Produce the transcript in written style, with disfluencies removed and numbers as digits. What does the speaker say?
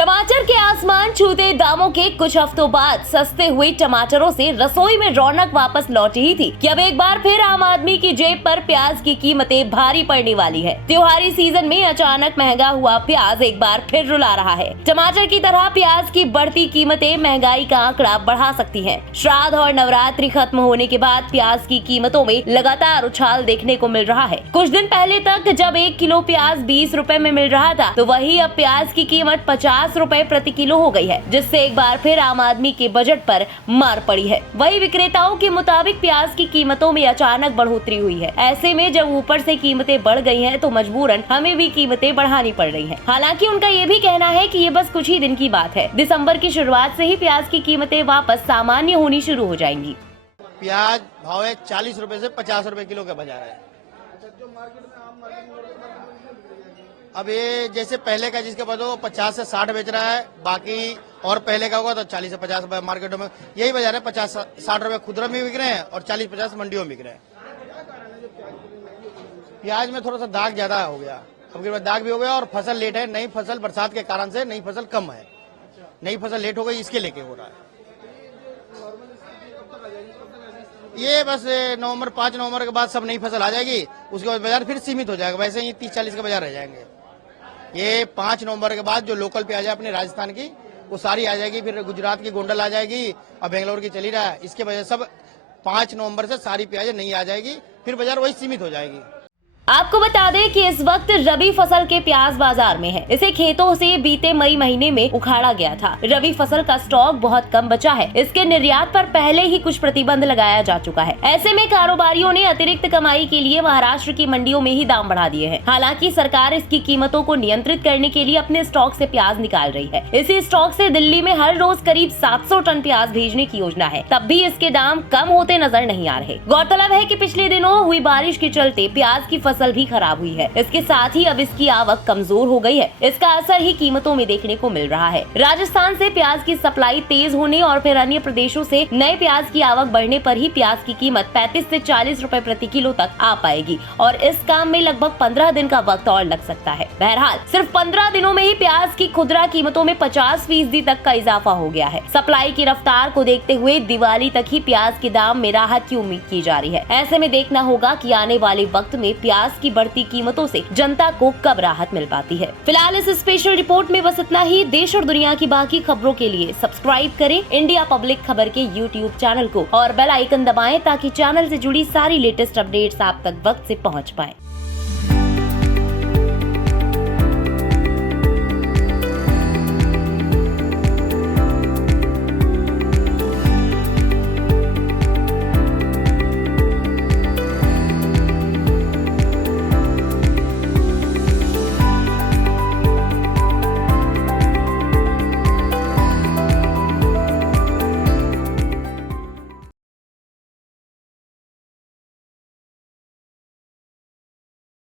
टमाटर के आसमान छूते दामों के कुछ हफ्तों बाद सस्ते हुए टमाटरों से रसोई में रौनक वापस लौटी ही थी कि अब एक बार फिर आम आदमी की जेब पर प्याज की कीमतें भारी पड़ने वाली है। त्योहारी सीजन में अचानक महंगा हुआ प्याज एक बार फिर रुला रहा है। टमाटर की तरह प्याज की बढ़ती कीमतें महंगाई का आंकड़ा बढ़ा सकती हैं। श्राद्ध और नवरात्रि खत्म होने के बाद प्याज की कीमतों में लगातार उछाल देखने को मिल रहा है। कुछ दिन पहले तक जब 1 किलो प्याज 20 रुपए में मिल रहा था, तो वही अब प्याज की कीमत 50 रुपए प्रति किलो हो गई है, जिससे एक बार फिर आम आदमी के बजट पर मार पड़ी है। वही विक्रेताओं के मुताबिक प्याज की कीमतों में अचानक बढ़ोतरी हुई है। ऐसे में जब ऊपर से कीमतें बढ़ गई हैं, तो मजबूरन हमें भी कीमतें बढ़ानी पड़ रही हैं। हालांकि उनका ये भी कहना है कि ये बस कुछ ही दिन की बात है। दिसंबर की शुरुआत से ही प्याज की कीमतें वापस सामान्य होनी शुरू हो जाएंगी। प्याज भाव है 40 रुपए से 50 रुपए किलो का बाजार है। अब ये जैसे पहले का जिसके पास वो 50 से 60 बेच रहा है, बाकी और पहले का होगा तो 40 से 50 रुपए मार्केटों में यही बाजार है। 50-60 रुपए खुदरा में बिक रहे हैं और 40-50 मंडियों में बिक रहे हैं। प्याज में थोड़ा सा दाग ज्यादा हो गया, अब दाग भी हो गया और फसल लेट है। नई फसल बरसात के कारण से नई फसल कम है, नई फसल लेट हो गई, इसके लेके हो रहा है। ये बस 5 नवंबर के बाद सब नई फसल आ जाएगी, उसके बाद बाजार फिर सीमित हो जाएगा। वैसे ही 30-40 के बाजार रह जाएंगे। ये 5 नवंबर के बाद जो लोकल प्याज है अपने राजस्थान की, वो सारी आ जाएगी। फिर गुजरात की गोंडल आ जाएगी और बेंगलोर की चली रहा है। इसके वजह सब 5 नवंबर से सारी प्याज नहीं आ जाएगी, फिर बाजार वही सीमित हो जाएगी। आपको बता दें कि इस वक्त रबी फसल के प्याज बाजार में है। इसे खेतों से बीते मई महीने में उखाड़ा गया था। रबी फसल का स्टॉक बहुत कम बचा है। इसके निर्यात पर पहले ही कुछ प्रतिबंध लगाया जा चुका है। ऐसे में कारोबारियों ने अतिरिक्त कमाई के लिए महाराष्ट्र की मंडियों में ही दाम बढ़ा दिए हैं। हालांकि सरकार इसकी कीमतों को नियंत्रित करने के लिए अपने स्टॉक से प्याज निकाल रही है। इसी स्टॉक से दिल्ली में हर रोज करीब 700 टन प्याज भेजने की योजना है। तब भी इसके दाम कम होते नजर नहीं आ रहे। गौरतलब है कि पिछले दिनों हुई बारिश के चलते प्याज की फसल भी खराब हुई है। इसके साथ ही अब इसकी आवक कमजोर हो गई है। इसका असर ही कीमतों में देखने को मिल रहा है। राजस्थान से प्याज की सप्लाई तेज होने और फिर अन्य प्रदेशों से नए प्याज की आवक बढ़ने पर ही प्याज की कीमत 35 से 40 रुपए प्रति किलो तक आ पाएगी और इस काम में लगभग 15 दिन का वक्त और लग सकता है। बहरहाल सिर्फ 15 दिनों में ही प्याज की खुदरा कीमतों में 50% तक का इजाफा हो गया है। सप्लाई की रफ्तार को देखते हुए दिवाली तक ही प्याज के दाम में राहत की उम्मीद की जा रही है। ऐसे में देखना होगा कि आने वाले वक्त में प्याज की बढ़ती कीमतों से जनता को कब राहत मिल पाती है। फिलहाल इस स्पेशल रिपोर्ट में बस इतना ही। देश और दुनिया की बाकी खबरों के लिए सब्सक्राइब करें इंडिया पब्लिक खबर के YouTube चैनल को और बेल आइकन दबाएं ताकि चैनल से जुड़ी सारी लेटेस्ट अपडेट्स आप तक वक्त से पहुंच पाए।